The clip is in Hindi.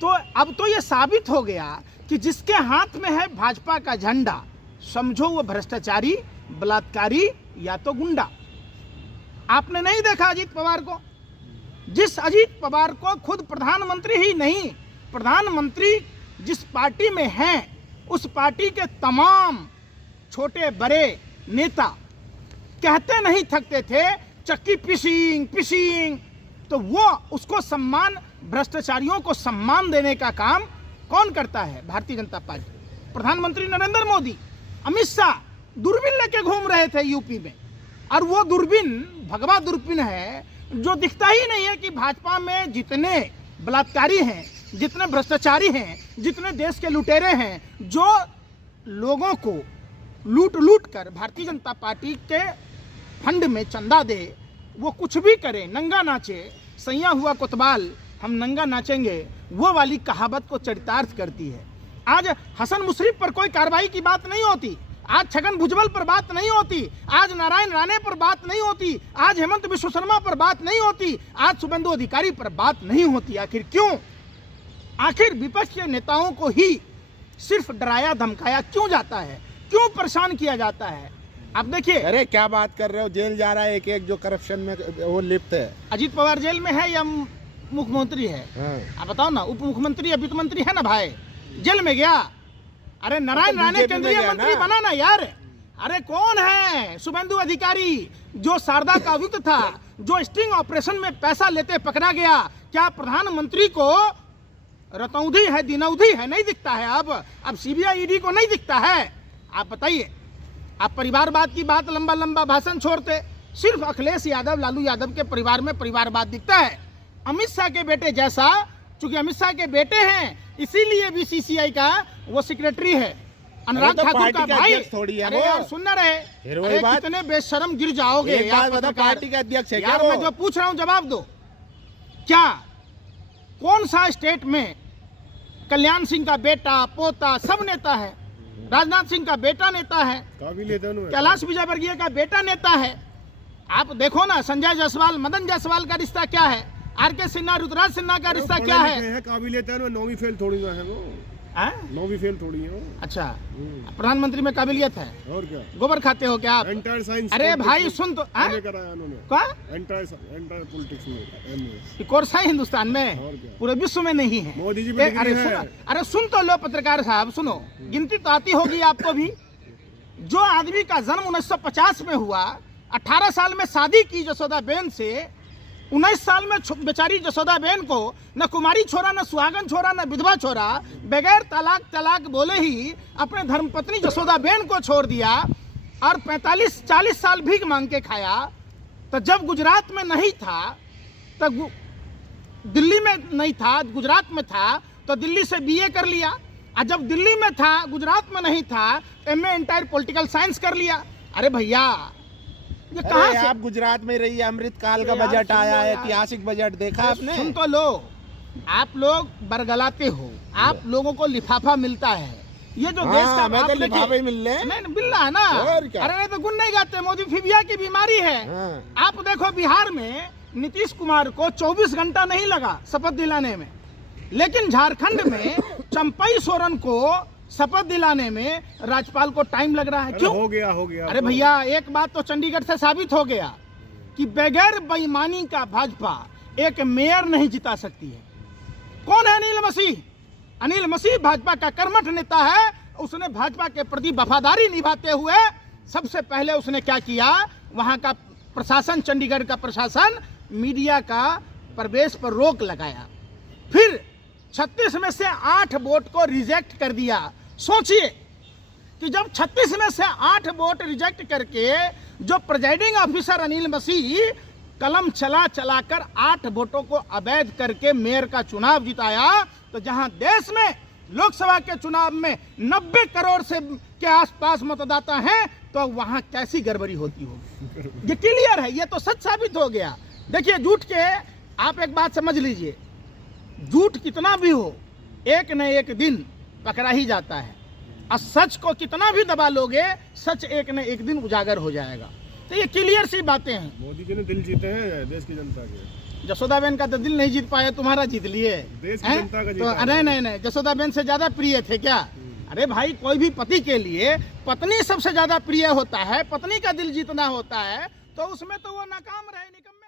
तो अब तो ये साबित हो गया कि जिसके हाथ में है भाजपा का झंडा, समझो वो भ्रष्टाचारी, बलात्कारी या तो गुंडा। आपने नहीं देखा अजीत पवार को? जिस अजीत पवार को खुद प्रधानमंत्री ही नहीं, प्रधानमंत्री जिस पार्टी में हैं उस पार्टी के तमाम छोटे बड़े नेता कहते नहीं थकते थे चक्की पिसिंग पिसिंग, तो वो उसको सम्मान, भ्रष्टाचारियों को सम्मान देने का काम कौन करता है? भारतीय जनता पार्टी। प्रधानमंत्री नरेंद्र मोदी, अमित शाह दूरबीन लेके घूम रहे थे यूपी में, और वो दूरबीन भगवा दूरबीन है जो दिखता ही नहीं है कि भाजपा में जितने बलात्कारी हैं, जितने भ्रष्टाचारी हैं, जितने देश के लुटेरे हैं, जो लोगों को लूट लूट कर भारतीय जनता पार्टी के फंड में चंदा दे, वो कुछ भी करे, नंगा नाचे, सैया हुआ कोतवाल हम नंगा नाचेंगे, वो वाली कहावत को चरितार्थ करती है। आज हसन मुशर्रफ पर कोई कार्रवाई की बात नहीं होती, आज छगन भुजबल पर बात नहीं होती, आज नारायण राणे पर बात नहीं होती, आज हेमंत बिश्व शर्मा पर बात नहीं होती, आज शुभेंदु अधिकारी पर बात नहीं होती। आखिर क्यों? आखिर विपक्ष के नेताओं को ही सिर्फ डराया धमकाया क्यों जाता है? क्यों परेशान किया जाता है? अब देखिए, अरे क्या बात कर रहे हो, जेल जा रहा है एक एक जो करप्शन में वो लिप्त है। अजीत पवार जेल में है या मुख्यमंत्री है? आप बताओ ना, उप मुख्यमंत्री या वित्त मंत्री है ना भाई, जेल में गया। अरे नारायण राणे केंद्रीय मंत्री बना ना यार। अरे कौन है? शुभेंदु अधिकारी जो शारदा का आयुक्त था, जो स्टिंग ऑपरेशन में पैसा लेते पकड़ा गया, क्या प्रधानमंत्री को रतौंधी है, दिनौधी है, नहीं दिखता है? अब सीबीआई ईडी को नहीं दिखता है? आप बताइए। आप परिवारवाद की बात लंबा लंबा भाषण छोड़ते, सिर्फ अखिलेश यादव, लालू यादव के परिवार में परिवारवाद दिखता है। अमित शाह के बेटे जैसा, चूंकि अमित शाह के बेटे हैं इसीलिए बीसीसीआई का वो सेक्रेटरी है, अनुराग ठाकुर का भाई। अरे यार सुन ना रहे, अरे कितने बेशरम गिर जाओगे यार। पार्टी का अध्यक्ष है यार, मैं जो पूछ रहा हूँ जवाब दो। क्या कौन सा स्टेट में कल्याण सिंह का बेटा, पोता सब नेता है? राजनाथ सिंह का बेटा नेता है, कैलाश विजयवर्गीय का बेटा नेता है। आप देखो ना, संजय जायसवाल, मदन जायसवाल का रिश्ता क्या है? आरके सिन्हा, रुद्रराज सिन्हा का रिश्ता क्या है? काबिलियत है, 9वीं फेल थोड़ी ना है वो, 9वीं फेल थोड़ी है। अच्छा, प्रधानमंत्री में काबिलियत है और क्या? गोबर खाते हो क्या आप? Entire science. अरे भाई सुन तो, कोर्स है हिंदुस्तान में, पूरे विश्व में नहीं है। मोदी जी अरे सुन तो लो पत्रकार साहब, सुनो, गिनती तो आती होगी आपको भी। जो आदमी का जन्म 1950 में हुआ, 18 साल में शादी की जसोदा बेन से, 19 साल में बेचारी जसोदा बेन को न कुमारी छोरा, न सुहागन छोरा, न विधवा छोरा, बगैर तलाक बोले ही अपने धर्मपत्नी जसोदा बेन को छोड़ दिया, और 45-40 साल भीख मांग के खाया। तो जब गुजरात में नहीं था, तब दिल्ली में नहीं था, गुजरात में था तो दिल्ली से बीए कर लिया, और जब दिल्ली में था, गुजरात में नहीं था, एमए एंटायर पॉलिटिकल साइंस कर लिया। अरे भैया, ये कहाँ से? आप गुजरात में रहिए, अमृत काल का बजट आया है, ऐतिहासिक बजट देखा आपने? सुन तो लो, आप लोग बरगलाते हो, आप लोगों को लिफाफा मिलता है। ये जो देश का मैं तो लिफाफे मिल रहा है ना। अरे नहीं तो गुण नहीं गाते, मोदी फिबिया की बीमारी है। आप देखो, बिहार में नीतीश कुमार को 24 घंटा नहीं लगा शपथ दिलाने में, लेकिन झारखंड में चंपई सोरेन को शपथ दिलाने में राज्यपाल को टाइम लग रहा है। क्यों? हो गया। अरे भैया, एक बात तो चंडीगढ़ से साबित हो गया कि बगैर बेईमानी का भाजपा एक मेयर नहीं जिता सकती है। कौन है? अनिल मसीह। अनिल मसीह भाजपा का कर्मठ नेता है। उसने भाजपा के प्रति वफादारी निभाते हुए सबसे पहले उसने क्या किया? वहां का प्रशासन, चंडीगढ़ का प्रशासन, मीडिया का प्रवेश पर रोक लगाया। फिर 36 में से 8 वोट को रिजेक्ट कर दिया। सोचिए कि जब 36 में से 8 वोट रिजेक्ट करके जो प्रिजाइडिंग ऑफिसर अनिल मसीह कलम चला कर 8 वोटों को अवैध करके मेयर का चुनाव जिताया, तो जहां देश में लोकसभा के चुनाव में 90 करोड़ से के आसपास मतदाता हैं, तो वहां कैसी गड़बड़ी होती होगी? ये क्लियर है, ये तो सच साबित हो गया। देखिए, झूठ के आप एक बात समझ लीजिए, झूठ कितना भी हो एक न एक दिन पकड़ा ही जाता है, और सच को कितना भी दबा लोगे, सच एक न एक दिन उजागर हो जाएगा। तो ये क्लियर सी बातें हैं। मोदी जी ने दिल जीते हैं देश की जनता के। जसोदाबेन का तो दिल नहीं जीत पाए, तुम्हारा जीत लिए। देश की हैं? जनता का तो जीता। नहीं, जसोदाबेन से ज्यादा प्रिय थे क्या? अरे भाई, कोई भी पति के लिए पत्नी सबसे ज्यादा प्रिय होता है, पत्नी का दिल जीतना होता है, तो उसमें तो वो नाकाम रहे, निकम्मे